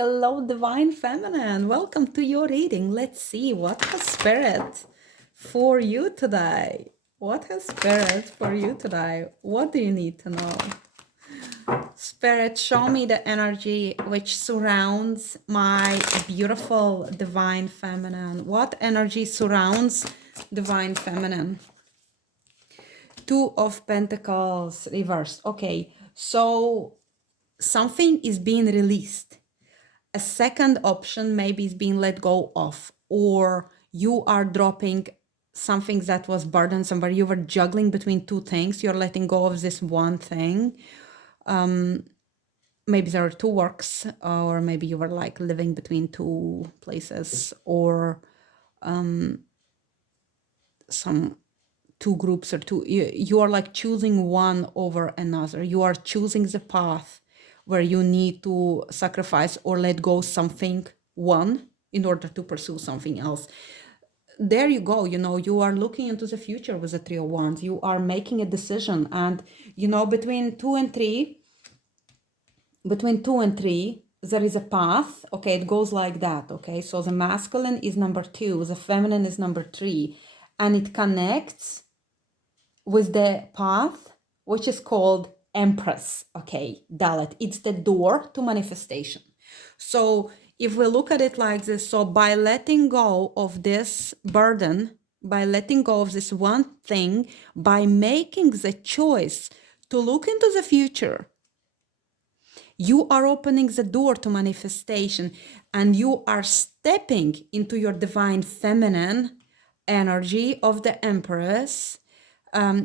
Hello, Divine Feminine. Welcome to your reading. Let's see what has Spirit for you today. What has Spirit for you today? What do you need to know? Spirit, show me the energy which surrounds my beautiful Divine Feminine. What energy surrounds Divine Feminine? Two of Pentacles reversed. Okay, so something is being released. A second option maybe is being let go of, or you are dropping something that was burdensome, where you were juggling between two things. You're letting go of this one thing. Maybe there are two works, or maybe you were like living between two places, or some two groups, or two. You are like choosing one over another. You are choosing the path where you need to sacrifice or let go something one in order to pursue something else. There you go. You are looking into the future with the Three of Wands. You are making a decision, and between two and three, there is a path. Okay, it goes like that. Okay, so the masculine is number 2, the feminine is number 3, and it connects with the path which is called Empress. Okay, Dalit, it's the door to manifestation. So if we look at it like this, so by letting go of this burden, by letting go of this one thing, by making the choice to look into the future, you are opening the door to manifestation, and you are stepping into your divine feminine energy of the Empress,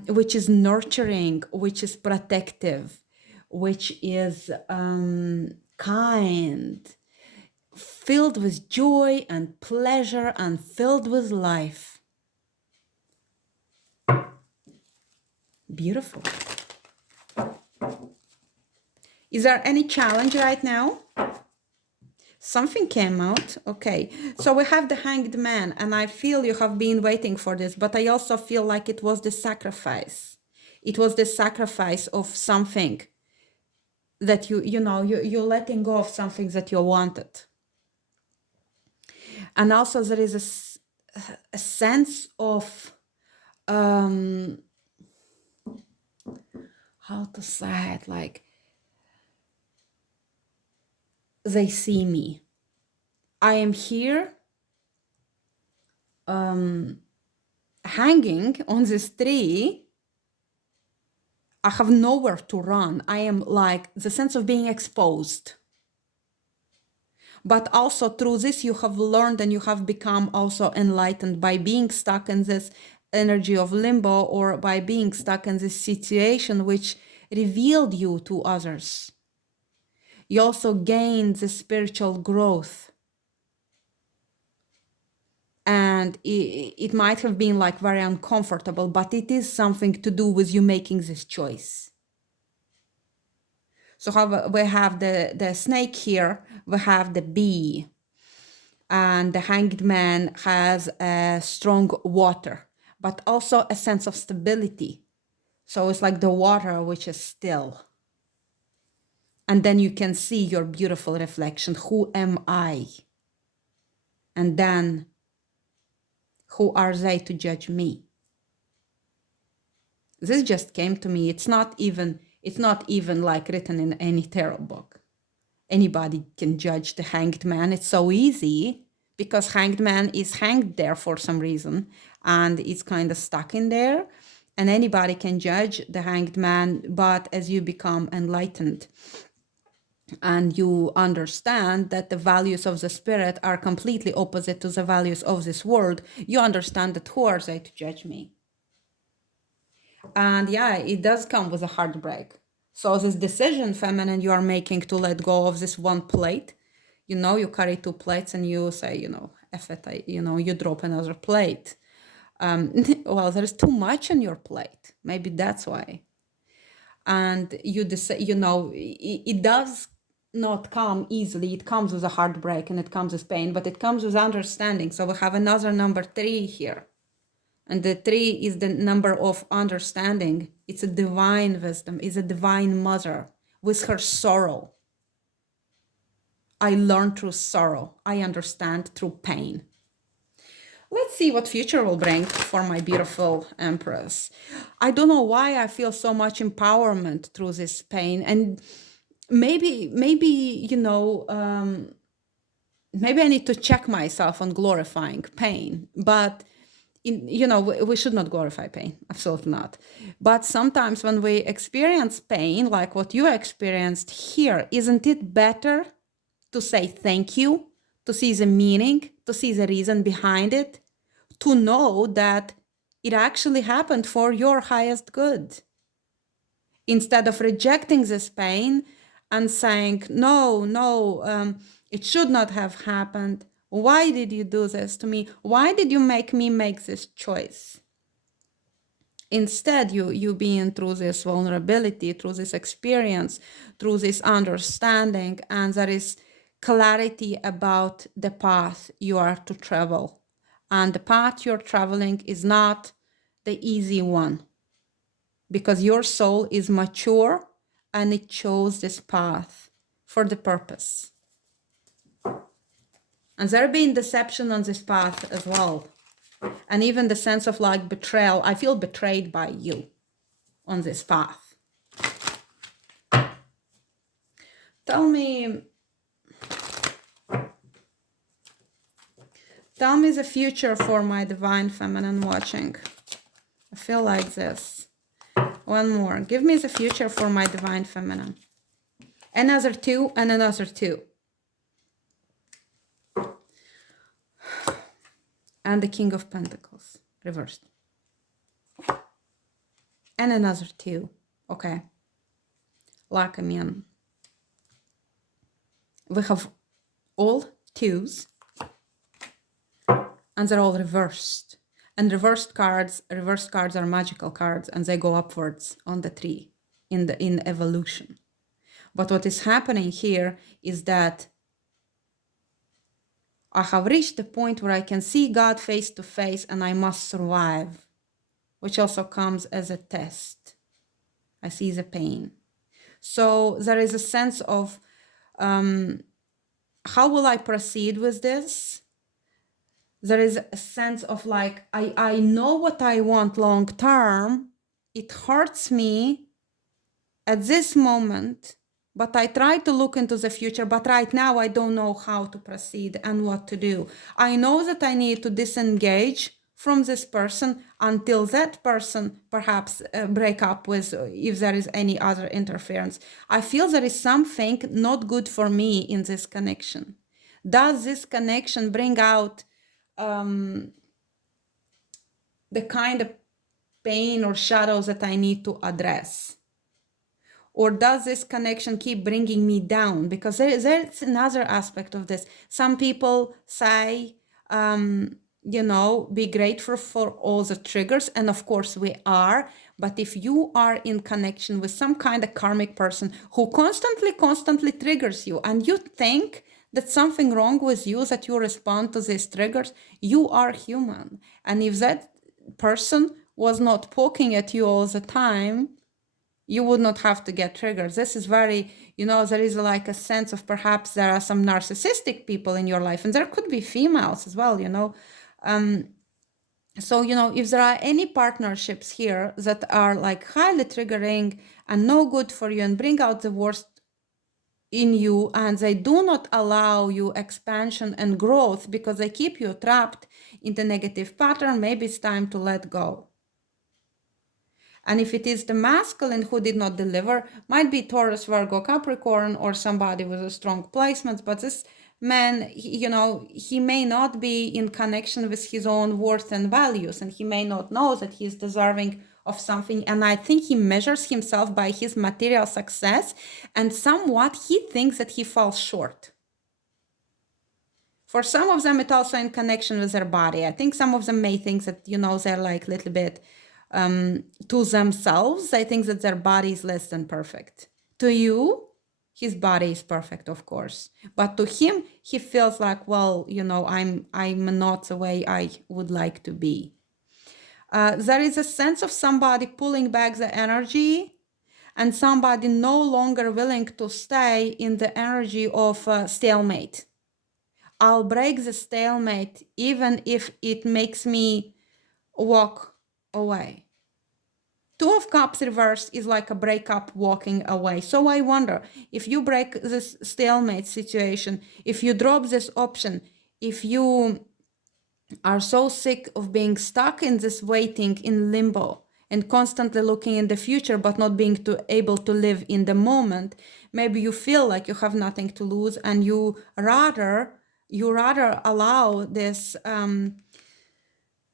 which is nurturing, which is protective, which is kind, filled with joy and pleasure, and filled with life. Beautiful. Is there any challenge right now? Something came out. Okay, so we have the Hanged Man, and I feel you have been waiting for this, but I also feel like it was the sacrifice. It was the sacrifice of something that you're letting go of something that you wanted. And also there is a sense of, how to say it, like, they see me. I am here hanging on this tree. I have nowhere to run. I am like the sense of being exposed. But also through this, you have learned and you have become also enlightened by being stuck in this energy of limbo, or by being stuck in this situation which revealed you to others. You also gained the spiritual growth. And it might have been like very uncomfortable, but it is something to do with you making this choice. So we have the snake here, we have the bee, and the Hanged Man has a strong water, but also a sense of stability. So it's like the water which is still. And then you can see your beautiful reflection. Who am I? And then, who are they to judge me? This just came to me. It's not even like written in any tarot book. Anybody can judge the Hanged Man. It's so easy because Hanged Man is hanged there for some reason, and it's kind of stuck in there. And anybody can judge the Hanged Man, but as you become enlightened and you understand that the values of the spirit are completely opposite to the values of this world, you understand that who are they to judge me? And yeah, it does come with a heartbreak. So this decision, feminine, you are making to let go of this one plate. You carry 2 plates and you say, F it, you drop another plate. Well, there's too much on your plate. Maybe that's why. And you decide, it does not come easily. It comes with a heartbreak and it comes with pain, but it comes with understanding. So we have another number 3 here. And the 3 is the number of understanding. It's a divine wisdom. It's a divine mother with her sorrow. I learn through sorrow. I understand through pain. Let's see what future will bring for my beautiful Empress. I don't know why I feel so much empowerment through this pain. And maybe, maybe I need to check myself on glorifying pain. But, we should not glorify pain. Absolutely not. But sometimes when we experience pain, like what you experienced here, isn't it better to say thank you, to see the meaning, to see the reason behind it, to know that it actually happened for your highest good? Instead of rejecting this pain and saying, no, it should not have happened. Why did you do this to me? Why did you make me make this choice? Instead, you being through this vulnerability, through this experience, through this understanding, and there is clarity about the path you are to travel. And the path you're traveling is not the easy one, because your soul is mature and it chose this path for the purpose. And there being deception on this path as well. And even the sense of like betrayal. I feel betrayed by you on this path. Tell me the future for my divine feminine watching. I feel like this. One more. Give me the future for my divine feminine. Another two and another two. And the King of Pentacles, reversed. And another two. Okay. Lock them in. We have all twos. And they're all reversed. And reversed cards are magical cards, and they go upwards on the tree in evolution. But what is happening here is that I have reached the point where I can see God face to face and I must survive, which also comes as a test. I see the pain. So there is a sense of how will I proceed with this? There is a sense of like, I know what I want long term. It hurts me at this moment, but I try to look into the future. But right now, I don't know how to proceed and what to do. I know that I need to disengage from this person until that person perhaps break up with, if there is any other interference. I feel there is something not good for me in this connection. Does this connection bring out the kind of pain or shadows that I need to address? Or does this connection keep bringing me down? Because there's another aspect of this. Some people say, be grateful for all the triggers. And of course we are. But if you are in connection with some kind of karmic person who constantly triggers you, and you think that something wrong with you, that you respond to these triggers, you are human. And if that person was not poking at you all the time, you would not have to get triggered. This is very, there is like a sense of perhaps there are some narcissistic people in your life, and there could be females as well, So, if there are any partnerships here that are like highly triggering and no good for you and bring out the worst in you, and they do not allow you expansion and growth because they keep you trapped in the negative pattern, maybe it's time to let go. And if it is the masculine who did not deliver, might be Taurus, Virgo, Capricorn, or somebody with a strong placement, but this man, he may not be in connection with his own worth and values, and he may not know that he is deserving of something. And I think he measures himself by his material success, and somewhat he thinks that he falls short. For some of them, it's also in connection with their body. I think some of them may think that, they're like a little bit to themselves. I think that their body is less than perfect. To you, his body is perfect, of course. But to him, he feels like, well, I'm not the way I would like to be. There is a sense of somebody pulling back the energy and somebody no longer willing to stay in the energy of stalemate. I'll break the stalemate even if it makes me walk away. Two of Cups reversed is like a breakup, walking away. So I wonder, if you break this stalemate situation, if you drop this option, if you are so sick of being stuck in this waiting in limbo and constantly looking in the future but not being able to live in the moment, maybe you feel like you have nothing to lose, and you rather allow this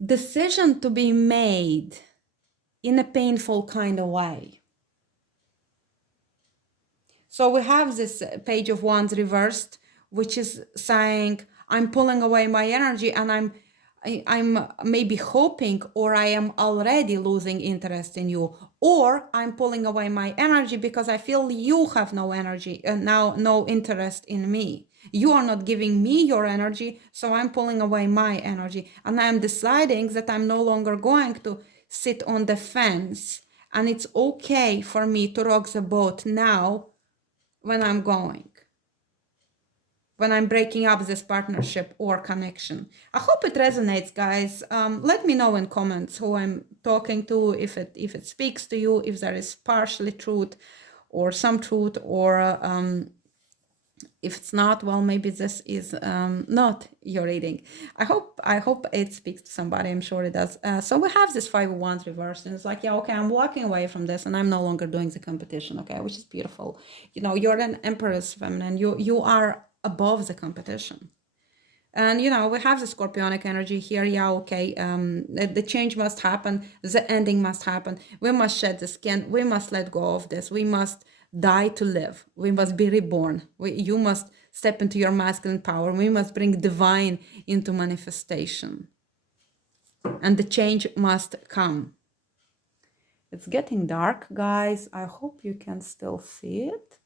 decision to be made in a painful kind of way. So we have this Page of Wands reversed, which is saying, I'm pulling away my energy, and I'm maybe hoping, or I am already losing interest in you, or I'm pulling away my energy because I feel you have no energy and now no interest in me. You are not giving me your energy, so I'm pulling away my energy, and I'm deciding that I'm no longer going to sit on the fence, and it's okay for me to rock the boat now when I'm breaking up this partnership or connection. I hope it resonates, guys. Let me know in comments who I'm talking to, if it speaks to you, if there is partially truth or some truth, or if it's not, well, maybe this is not your reading. I hope it speaks to somebody. I'm sure it does. So we have this 5 of Wands reversed, and it's like, yeah, okay, I'm walking away from this, and I'm no longer doing the competition, okay, which is beautiful. You know, you're an Empress feminine. You are above the competition. And, you know, we have the Scorpionic energy here. Yeah, okay, the change must happen. The ending must happen. We must shed the skin. We must let go of this. We must die to live. We must be reborn. You must step into your masculine power. We must bring divine into manifestation. And the change must come. It's getting dark, guys. I hope you can still see it.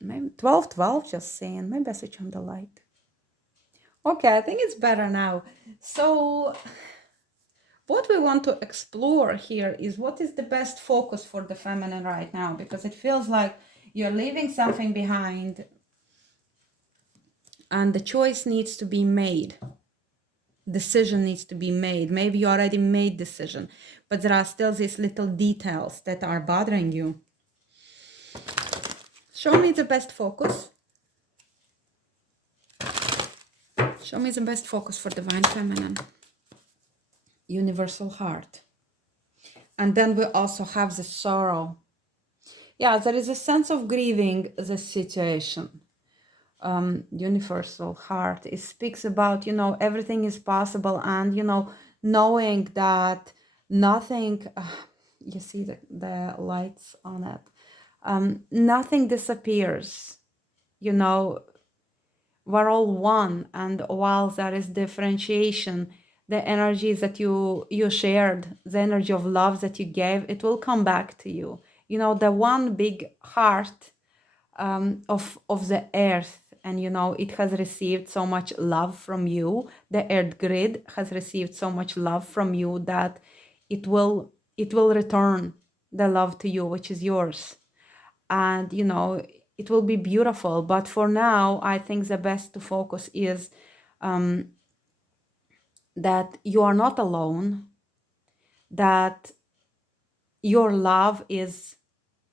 Maybe 12, just saying. Maybe I switch on the light. Okay, I think it's better now. So what we want to explore here is, what is the best focus for the feminine right now? Because it feels like you're leaving something behind, and the choice needs to be made. Decision needs to be made. Maybe you already made decision, but there are still these little details that are bothering you. Show me the best focus. Show me the best focus for Divine Feminine. Universal Heart. And then we also have the sorrow. Yeah, there is a sense of grieving the situation. Universal Heart. It speaks about, you know, everything is possible, and, you know, knowing that nothing, you see the lights on it, nothing disappears, you know, we're all one, and while there is differentiation, the energy that you shared, the energy of love that you gave, it will come back to you. You know, the one big heart of the earth, and, you know, it has received so much love from you. The earth grid has received so much love from you that it will return the love to you, which is yours. And, you know, it will be beautiful. But for now, I think the best to focus is that you are not alone, that your love is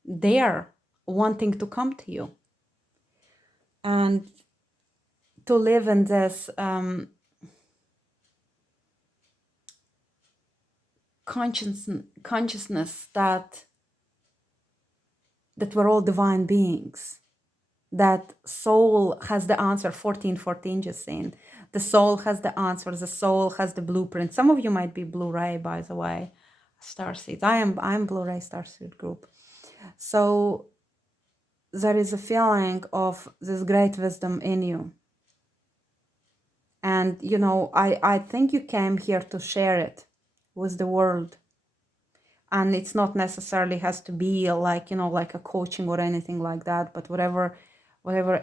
there, wanting to come to you, and to live in this consciousness that we're all divine beings, that soul has the answer. 1414 just saying, the soul has the answer, the soul has the blueprint. Some of you might be Blu-ray, by the way, starseeds. I'm Blu-ray starseed group. So there is a feeling of this great wisdom in you, and, you know, I think you came here to share it with the world. And it's not necessarily has to be like, you know, like a coaching or anything like that, but whatever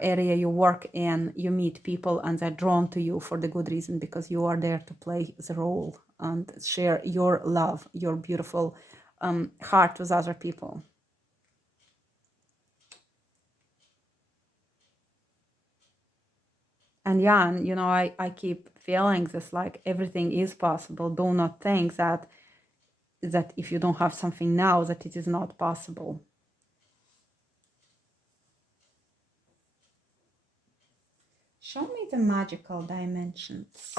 area you work in, you meet people and they're drawn to you for the good reason, because you are there to play the role and share your love, your beautiful heart with other people. And yeah, and, I keep feeling this like everything is possible. Do not think that if you don't have something now, that it is not possible. Show me the magical dimensions.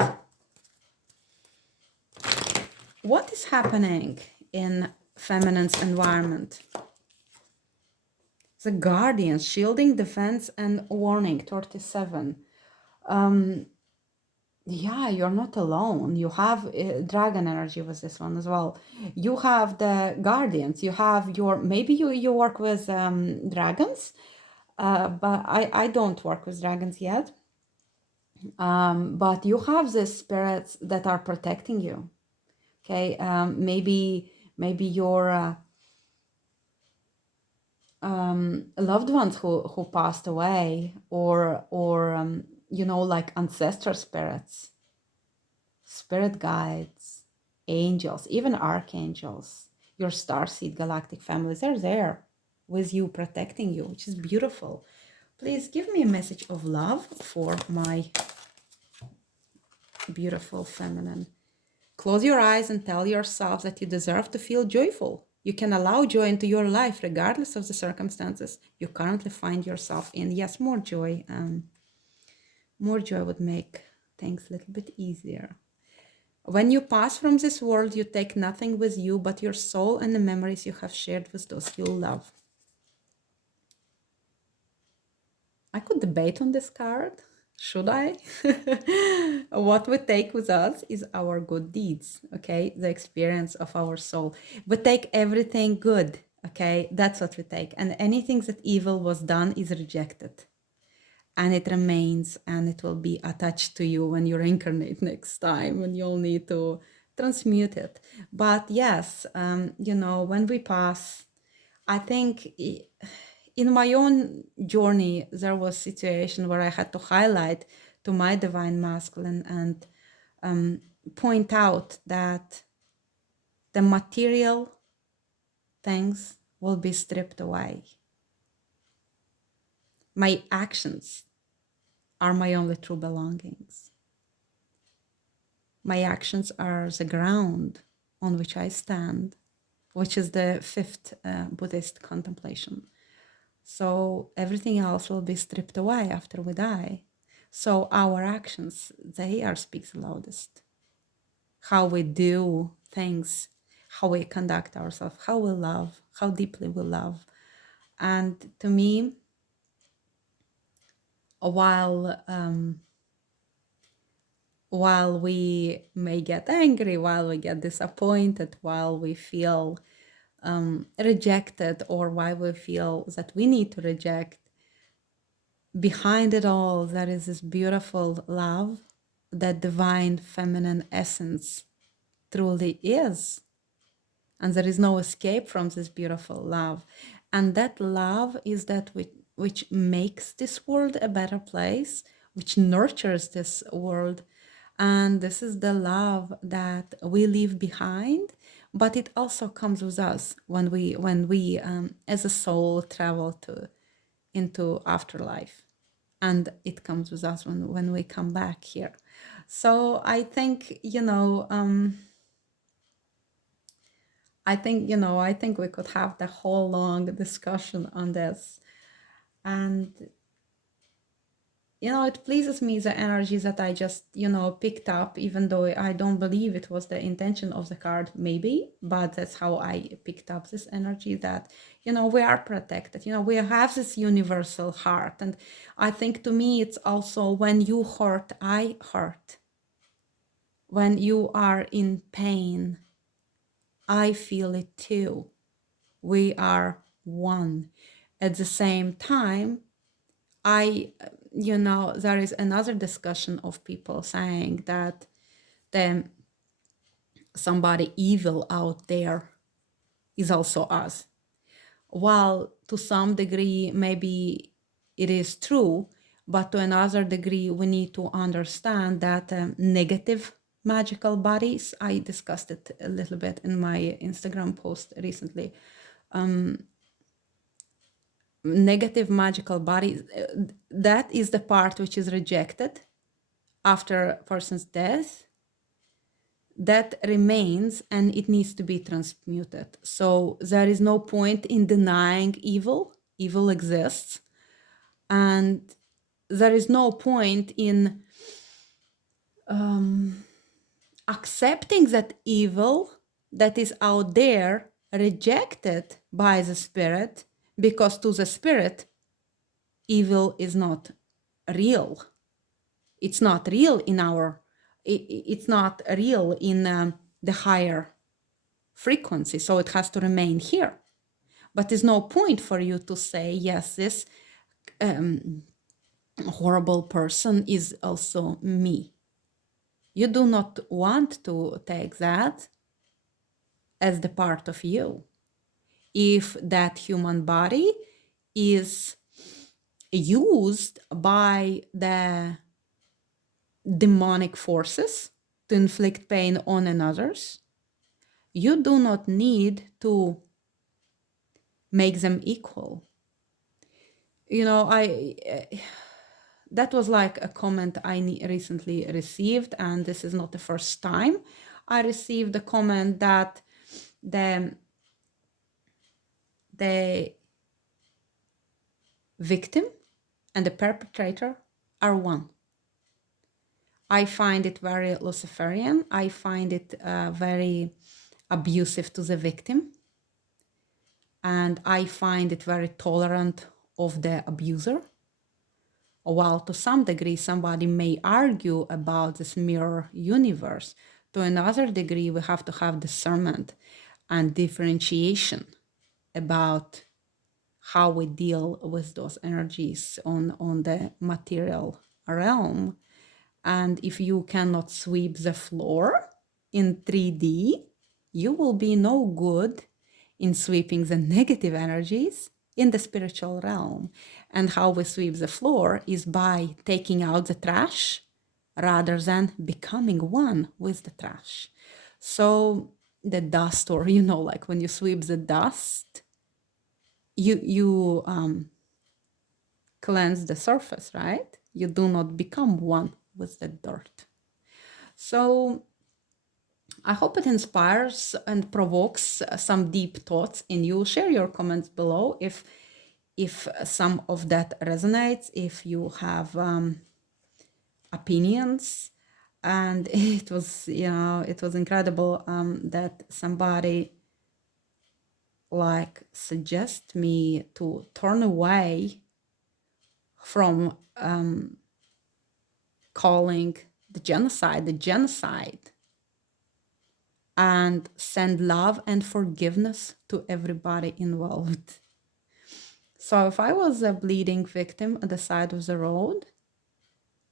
What is happening in feminine's environment? The Guardian, shielding, defense, and warning, 37. Yeah, you're not alone. You have dragon energy with this one as well. You have the Guardians. You have maybe you work with dragons, but I don't work with dragons yet. But you have the spirits that are protecting you. Okay, maybe your loved ones who passed away, or like ancestor spirits, spirit guides, angels, even archangels, your starseed galactic families are there with you, protecting you, which is beautiful. Please give me a message of love for my beautiful feminine. Close your eyes and tell yourself that you deserve to feel joyful. You can allow joy into your life regardless of the circumstances you currently find yourself in. Yes, more joy. More joy would make things a little bit easier. When you pass from this world, you take nothing with you but your soul and the memories you have shared with those you love. I could debate on this card. Should I? What we take with us is our good deeds, okay? The experience of our soul. We take everything good, okay? That's what we take. And anything that evil was done is rejected. And it remains, and it will be attached to you when you reincarnate next time, and you'll need to transmute it. But yes, when we pass, I think in my own journey, there was a situation where I had to highlight to my divine masculine and point out that the material things will be stripped away. My actions are my only true belongings. My actions are the ground on which I stand, which is the fifth Buddhist contemplation. So everything else will be stripped away after we die. So our actions, they are speaks the loudest. How we do things, how we conduct ourselves, how we love, how deeply we love. And to me, while we may get angry, while we get disappointed, while we feel rejected, or why we feel that we need to reject, behind it all, there is this beautiful love, that divine feminine essence truly is. And there is no escape from this beautiful love. And that love is that which makes this world a better place, which nurtures this world. And this is the love that we leave behind, but it also comes with us when we as a soul travel into afterlife, and it comes with us when we come back here. So I think I think we could have the whole long discussion on this. And it pleases me, the energy that I just, picked up, even though I don't believe it was the intention of the card, maybe, but that's how I picked up this energy that, we are protected, we have this universal heart. And I think to me, it's also when you hurt, I hurt. When you are in pain, I feel it too. We are one. At the same time, there is another discussion of people saying that somebody evil out there is also us. While to some degree, maybe it is true, but to another degree, we need to understand that negative magical bodies, I discussed it a little bit in my Instagram post recently, negative magical bodies, that is the part which is rejected, after a person's death, that remains and it needs to be transmuted. So there is no point in denying evil. Evil exists. And there is no point in accepting that evil that is out there rejected by the spirit, because to the spirit, evil is not real. It's not real in it's not real in the higher frequency, so it has to remain here. But there's no point for you to say, yes, this horrible person is also me. You do not want to take that as the part of you. If that human body is used by the demonic forces to inflict pain on others, you do not need to make them equal. You know, that was like a comment I recently received, and this is not the first time I received a comment that the victim and the perpetrator are one. I find it very Luciferian. I find it very abusive to the victim. And I find it very tolerant of the abuser. While to some degree, somebody may argue about this mirror universe, to another degree, we have to have discernment and differentiation about how we deal with those energies on the material realm. And if you cannot sweep the floor in 3D, you will be no good in sweeping the negative energies in the spiritual realm. And how we sweep the floor is by taking out the trash rather than becoming one with the trash. So the dust, or like when you sweep the dust, you cleanse the surface, right? You do not become one with the dirt. So I hope it inspires and provokes some deep thoughts in you. Share your comments below if some of that resonates, if you have opinions. And it was incredible that somebody suggest me to turn away from calling the genocide and send love and forgiveness to everybody involved. So if I was a bleeding victim at the side of the road,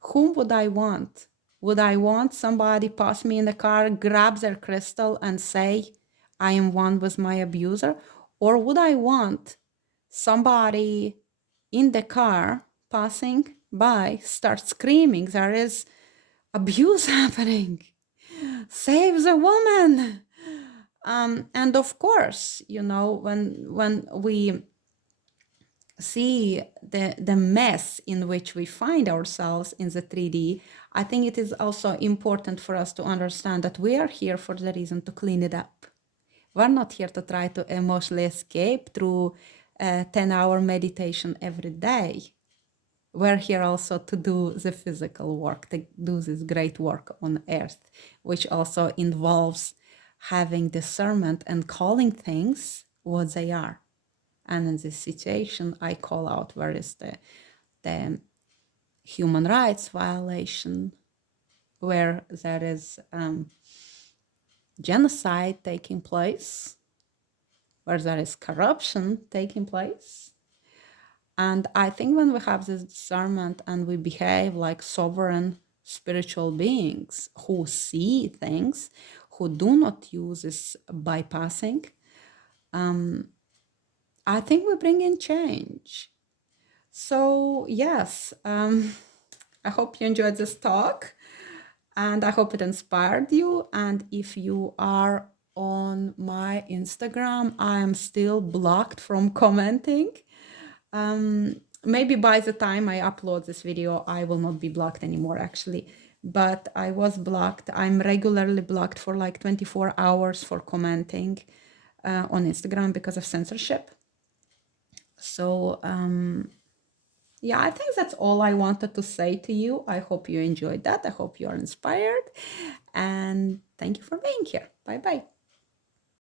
whom would I want? Would I want somebody pass me in the car, grab their crystal and say, I am one with my abuser? Or would I want somebody in the car passing by start screaming, there is abuse happening, save the woman? And of course, when we see the mess in which we find ourselves in the 3D, I think it is also important for us to understand that we are here for the reason to clean it up. We're not here to try to emotionally escape through a 10-hour meditation every day. We're here also to do the physical work, to do this great work on earth, which also involves having discernment and calling things what they are. And in this situation, I call out where is the human rights violation, where there is genocide taking place, where there is corruption taking place. And I think when we have this discernment and we behave like sovereign spiritual beings who see things, who do not use this bypassing, I think we bring in change. So yes, I hope you enjoyed this talk and I hope it inspired you. And if you are on my Instagram, I am still blocked from commenting. Maybe by the time I upload this video, I will not be blocked anymore, actually. but I was blocked. I'm regularly blocked for like 24 hours for commenting on Instagram because of censorship. So yeah, I think that's all I wanted to say to you. I hope you enjoyed that. I hope you are inspired. And thank you for being here. Bye bye.